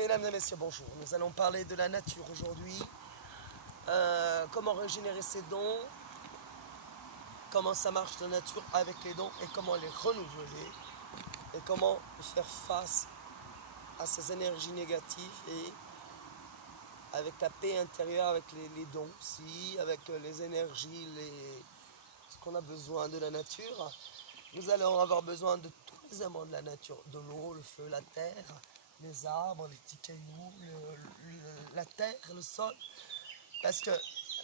Mesdames et messieurs, bonjour. Nous allons parler de la nature aujourd'hui. Comment régénérer ses dons, comment ça marche la nature avec les dons et comment les renouveler et comment faire face à ces énergies négatives et avec la paix intérieure, avec les dons aussi, avec les énergies, ce qu'on a besoin de la nature. Nous allons avoir besoin de tous les éléments de la nature, de l'eau, le feu, la terre, les arbres, les petits cailloux, la terre, le sol, parce que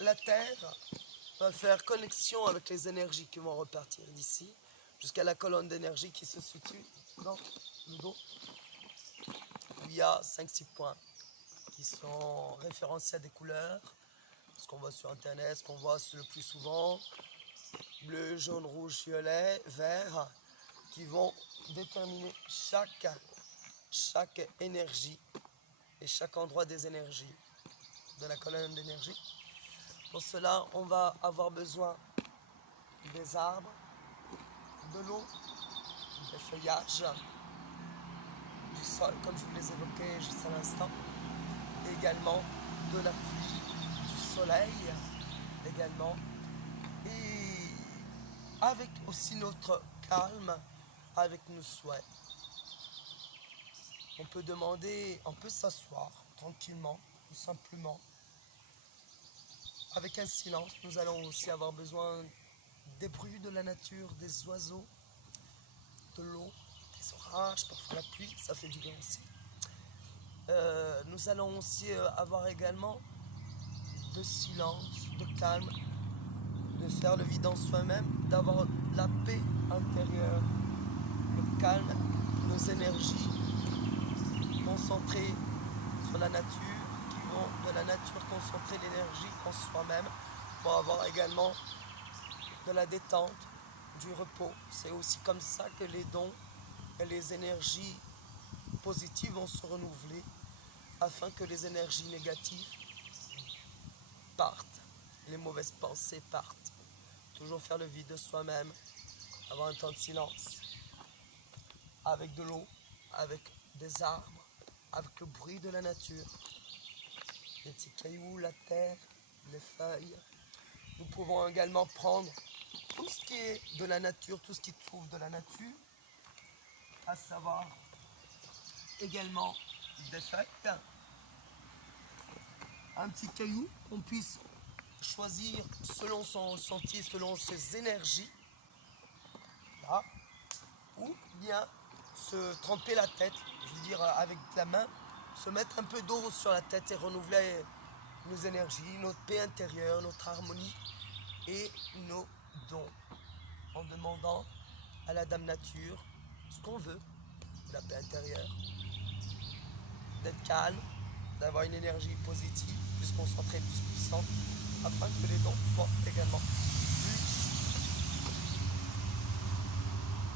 la terre va faire connexion avec les énergies qui vont repartir d'ici jusqu'à la colonne d'énergie qui se situe dans le dos. Il y a 5-6 points qui sont référencés à des couleurs, ce qu'on voit sur internet, ce qu'on voit le plus souvent, bleu, jaune, rouge, violet, vert, qui vont déterminer chaque énergie et chaque endroit des énergies de la colonne d'énergie. Pour cela, on va avoir besoin des arbres, de l'eau, des feuillages, du sol, comme je vous les évoquais juste à l'instant, et également de la pluie, du soleil également, et avec aussi notre calme, avec nos souhaits. On peut demander, on peut s'asseoir tranquillement, tout simplement. Avec un silence, nous allons aussi avoir besoin des bruits de la nature, des oiseaux, de l'eau, des orages, parfois la pluie, ça fait du bien aussi. Nous allons aussi avoir également de silence, de calme, de faire le vide en soi-même, d'avoir la paix intérieure, le calme, nos énergies concentrées sur la nature, qui vont de la nature concentrer l'énergie en soi-même pour avoir également de la détente, du repos. C'est aussi comme ça que les dons et les énergies positives vont se renouveler afin que les énergies négatives partent, les mauvaises pensées partent. Toujours faire le vide de soi-même, avoir un temps de silence, avec de l'eau, avec des arbres, avec le bruit de la nature, les petits cailloux, la terre, les feuilles. Nous pouvons également prendre tout ce qui est de la nature, tout ce qui trouve de la nature, à savoir également des feuilles, un petit caillou qu'on puisse choisir selon son ressenti, selon ses énergies, là, ou bien se tremper la tête, je veux dire avec la main, se mettre un peu d'eau sur la tête et renouveler nos énergies, notre paix intérieure, notre harmonie et nos dons, en demandant à la Dame Nature ce qu'on veut, la paix intérieure, d'être calme, d'avoir une énergie positive, plus concentrée, plus puissante, afin que les dons soient également plus.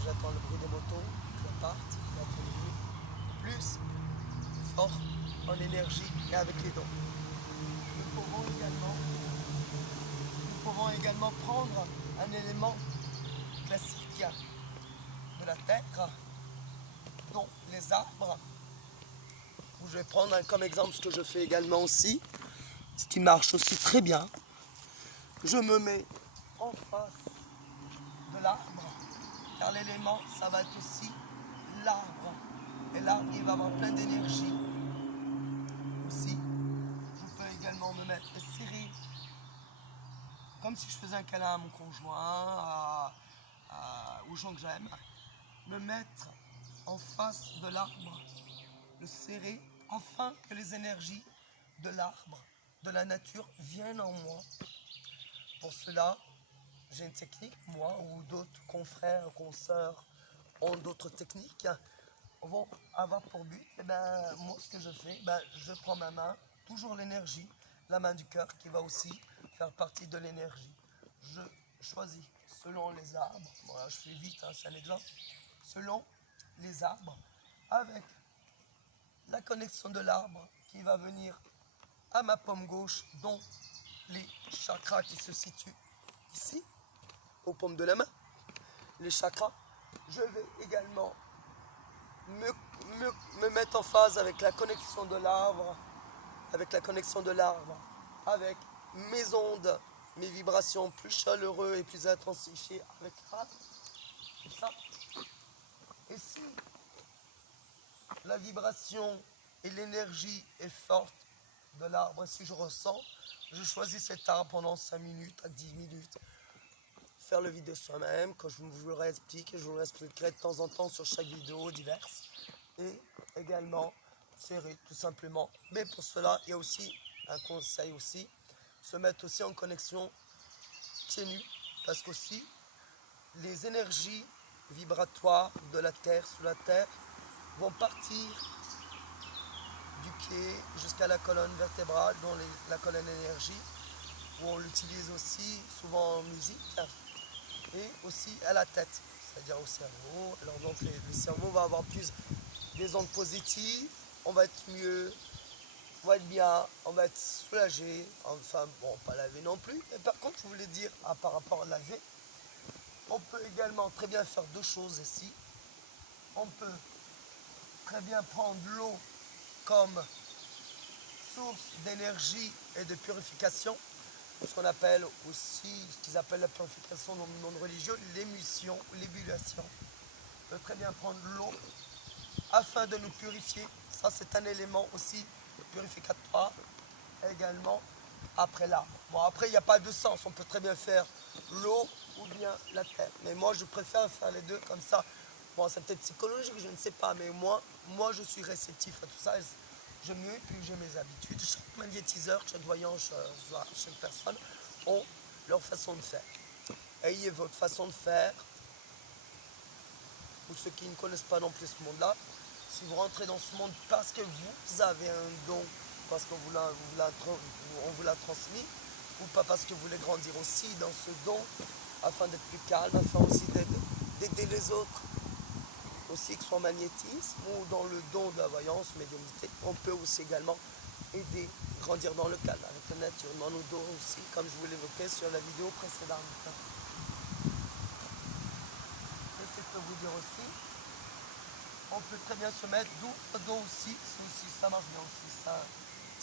J'attends le bruit des motos, qui partent, plus fort en énergie et avec les dons. Nous pouvons également prendre un élément classique de la terre, dont les arbres. Je vais prendre comme exemple ce que je fais également aussi, ce qui marche aussi très bien. Je me mets en face de l'arbre, car l'élément, ça va être aussi l'arbre. Et l'arbre, il va avoir plein d'énergie. Aussi, je peux également me mettre et serrer, comme si je faisais un câlin à mon conjoint, aux gens que j'aime, me mettre en face de l'arbre, le serrer, afin que les énergies de l'arbre, de la nature, viennent en moi. Pour cela, j'ai une technique, moi, ou d'autres confrères, consoeurs ont d'autres techniques, vont avoir pour but, et moi ce que je fais, je prends ma main, toujours l'énergie, la main du cœur qui va aussi faire partie de l'énergie. Je choisis selon les arbres, voilà, je fais vite, c'est un exemple, selon les arbres, avec la connexion de l'arbre qui va venir à ma paume gauche, dont les chakras qui se situent ici, aux paumes de la main, les chakras. Je vais également me mettre en phase avec la connexion de l'arbre, avec mes ondes, mes vibrations plus chaleureuses et plus intensifiées avec l'arbre. C'est ça. Et si la vibration et l'énergie est forte de l'arbre, si je ressens, je choisis cet arbre pendant 5 minutes à 10 minutes. Faire le vidéo soi-même, quand je vous le réexplique, je vous l'expliquerai de temps en temps sur chaque vidéo diverse. Et également, serrer tout simplement. Mais pour cela, il y a aussi un conseil aussi, se mettre aussi en connexion pieds nus, parce qu'aussi, les énergies vibratoires de la terre, sous la terre, vont partir du pied jusqu'à la colonne vertébrale, dont la colonne énergie, où on l'utilise aussi souvent en musique, et aussi à la tête, c'est-à-dire au cerveau. Alors donc le cerveau va avoir plus des ondes positives, on va être mieux, on va être bien, on va être soulagé, enfin bon, pas laver non plus, mais par contre je voulais dire par rapport à laver, on peut également très bien faire deux choses ici. On peut très bien prendre l'eau comme source d'énergie et de purification, ce qu'on appelle aussi, ce qu'ils appellent la purification dans le monde religieux, l'émulsion, l'ébullition. On peut très bien prendre l'eau afin de nous purifier. Ça, c'est un élément aussi purificatoire également après l'arbre. Bon, après, il n'y a pas de sens. On peut très bien faire l'eau ou bien la terre. Mais moi, je préfère faire les deux comme ça. Bon, c'est peut-être psychologique, je ne sais pas. Mais moi, je suis réceptif à tout ça. J'aime mieux et puis j'ai mes habitudes. Chaque magnétiseur, chaque voyant, chaque personne ont leur façon de faire. Ayez votre façon de faire. Pour ceux qui ne connaissent pas non plus ce monde-là, si vous rentrez dans ce monde parce que vous avez un don, parce qu'on vous l'a transmis, ou pas parce que vous voulez grandir aussi dans ce don, afin d'être plus calme, afin aussi d'aider les autres, aussi que ce soit en magnétisme ou dans le don de la voyance, médiumnité, on peut aussi également aider, grandir dans le calme, avec la nature, dans nos dons aussi, comme je vous l'évoquais sur la vidéo précédente. Qu'est-ce que je peux vous dire aussi? On peut très bien se mettre dos à dos aussi, ça marche bien aussi,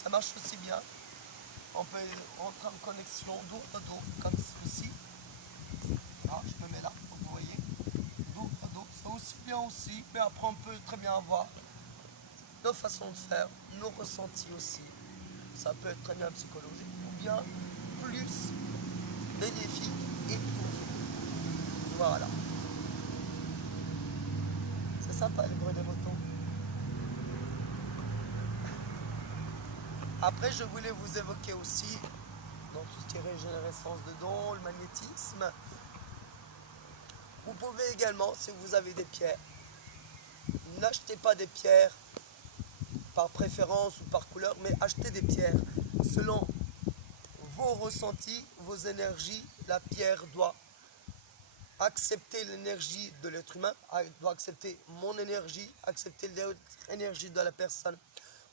ça marche aussi bien. On peut rentrer en connexion dos à dos, comme ceci. Là, je me mets là, vous voyez. Dos à dos, c'est aussi bien aussi, mais après on peut très bien avoir nos façons de faire, nos ressentis aussi. Ça peut être très bien psychologique, ou bien plus bénéfique et éprouvé. Voilà. C'est sympa les bruits des motos. Après, je voulais vous évoquer aussi, dans tout ce qui est régénérescence de dons, le magnétisme, vous pouvez également, si vous avez des pierres, n'achetez pas des pierres par préférence ou par couleur, mais achetez des pierres selon vos ressentis, vos énergies. La pierre doit accepter l'énergie de l'être humain, doit accepter mon énergie, accepter l'énergie de la personne.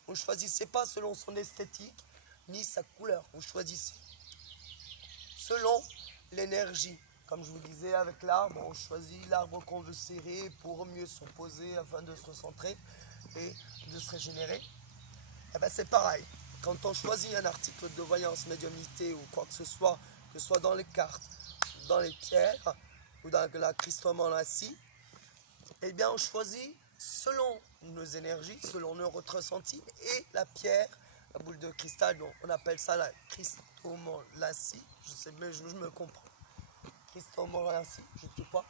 Vous ne choisissez pas selon son esthétique ni sa couleur. Vous choisissez selon l'énergie. Comme je vous disais avec l'arbre, on choisit l'arbre qu'on veut serrer pour mieux se reposer afin de se recentrer et de se régénérer. Et ben c'est pareil. Quand on choisit un article de voyance, médiumnité ou quoi que ce soit dans les cartes, dans les pierres ou dans la cristaument lacie, eh bien on choisit selon nos énergies, selon nos ressentis, et la pierre, la boule de cristal, on appelle ça la cristaumo-lacie, je sais, mais je me comprends. Cristaumo-lacie, je ne sais pas.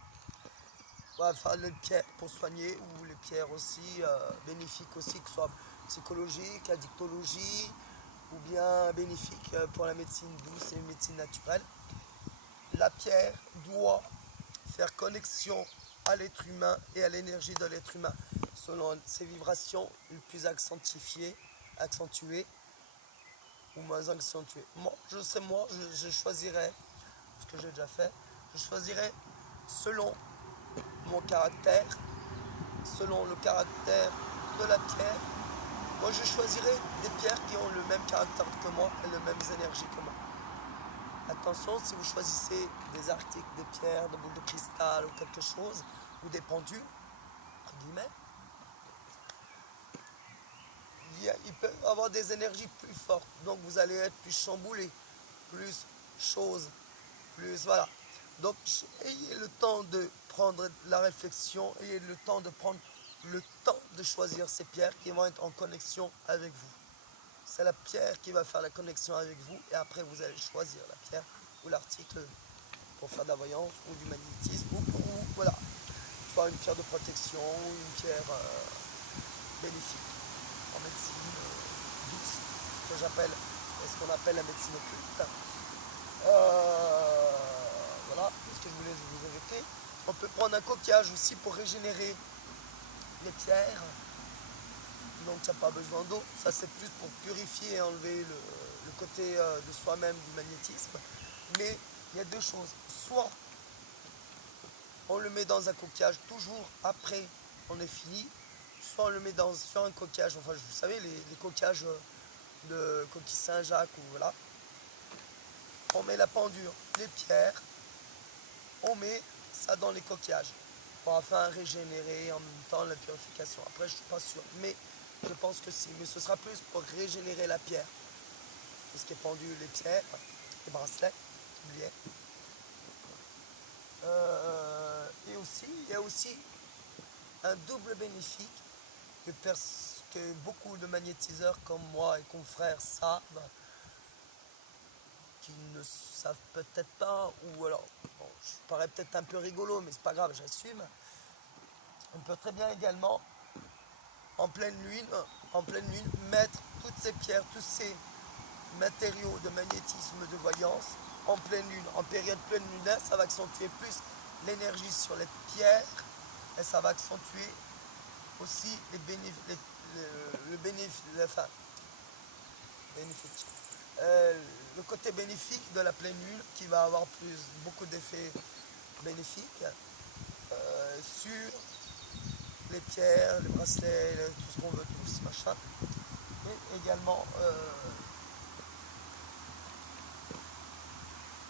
On va faire les pierres pour soigner, ou les pierres aussi bénéfiques aussi, que ce soit psychologique, addictologie, ou bien bénéfique pour la médecine douce et la médecine naturelle. La pierre doit faire connexion à l'être humain et à l'énergie de l'être humain, selon ses vibrations les plus accentuées ou moins accentuées. Moi, je choisirais, ce que j'ai déjà fait, je choisirais selon mon caractère, selon le caractère de la pierre. Moi, je choisirais des pierres qui ont le même caractère que moi et les mêmes énergies que moi. Attention, si vous choisissez des articles, des pierres, des boules de cristal ou quelque chose, ou des pendules, entre guillemets, avoir des énergies plus fortes. Donc vous allez être plus chamboulé, plus chose, plus voilà. Donc ayez le temps de prendre la réflexion, ayez le temps de prendre le temps de choisir ces pierres qui vont être en connexion avec vous. C'est la pierre qui va faire la connexion avec vous et après vous allez choisir la pierre ou l'article pour faire de la voyance ou du magnétisme ou pour voilà, soit une pierre de protection ou une pierre bénéfique en médecine douce, ce qu'on appelle la médecine occulte. Voilà ce que je voulais vous évoquer. On peut prendre un coquillage aussi pour régénérer les pierres. Donc il n'y a pas besoin d'eau. Ça c'est plus pour purifier et enlever le côté de soi-même du magnétisme. Mais il y a deux choses. Soit on le met dans un coquillage toujours après on est fini. Soit on le met sur un coquillage. Enfin vous savez les coquillages de coquille Saint-Jacques ou voilà. On met la pendure, les pierres. On met ça dans les coquillages pour enfin régénérer en même temps la purification. Après je ne suis pas sûr. Mais je pense que si, mais ce sera plus pour régénérer la pierre. Tout ce qui est pendu, les pierres, les bracelets, oubliez. Et aussi, il y a aussi un double bénéfique que beaucoup de magnétiseurs comme moi et confrères savent, qui ne savent peut-être pas, ou alors, bon, je parais peut-être un peu rigolo, mais c'est pas grave, j'assume. On peut très bien également en pleine lune, mettre toutes ces pierres, tous ces matériaux de magnétisme, de voyance, en pleine lune, en période pleine lunaire, ça va accentuer plus l'énergie sur les pierres et ça va accentuer aussi le côté bénéfique de la pleine lune qui va avoir beaucoup d'effets bénéfiques sur les pierres, les bracelets, tout ce qu'on veut, tout ce machin. Et également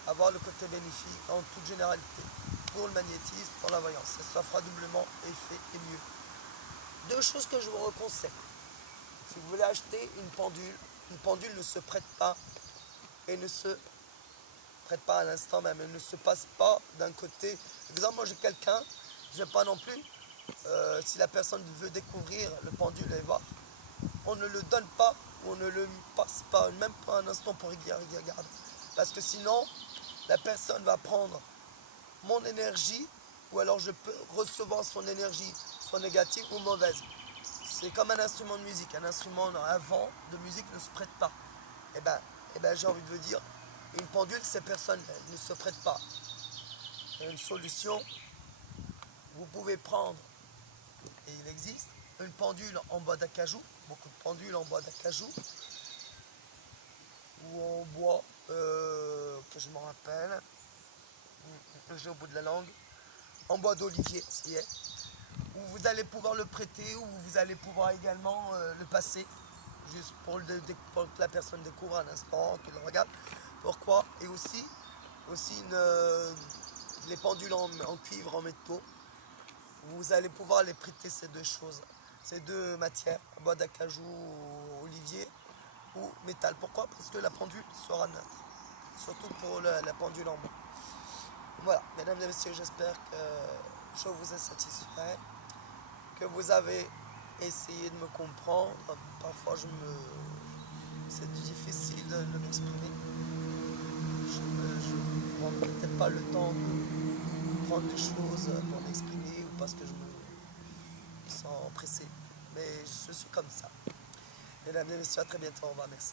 avoir le côté bénéfique en toute généralité pour le magnétisme, pour la voyance. Ça fera doublement effet et mieux. Deux choses que je vous reconseille. Si vous voulez acheter une pendule ne se prête pas et ne se prête pas à l'instant même. Elle ne se passe pas d'un côté. Par exemple, moi j'ai quelqu'un, je n'ai pas non plus. Si la personne veut découvrir le pendule et voir, on ne le donne pas ou on ne le passe pas, même pas un instant pour regarder. Parce que sinon, la personne va prendre mon énergie ou alors je peux recevoir son énergie, soit négative ou mauvaise. C'est comme un instrument de musique. Un instrument avant de musique ne se prête pas. Et ben j'ai envie de vous dire, une pendule, ces personnes ne se prêtent pas. Il y a une solution. Vous pouvez prendre, et il existe, une pendule en bois d'acajou, beaucoup de pendules en bois d'acajou, ou en bois, que je m'en rappelle, j'ai au bout de la langue, en bois d'olivier, ça y est, où vous allez pouvoir le prêter, ou vous allez pouvoir également le passer, juste pour que la personne découvre un instant, qu'elle regarde. Pourquoi? Et aussi les pendules en cuivre, en métaux, vous allez pouvoir les prêter ces deux choses, ces deux matières, bois d'acajou, olivier ou métal. Pourquoi? Parce que la pendule sera neutre, surtout pour la pendule en bois. Voilà, mesdames et messieurs, j'espère que je vous ai satisfait, que vous avez essayé de me comprendre. Parfois, c'est difficile de m'exprimer. Je ne prends peut-être pas le temps de prendre les choses pour m'exprimer ou parce que je me sens pressé. Mais je suis comme ça. Mesdames et messieurs, à très bientôt. Au revoir, merci.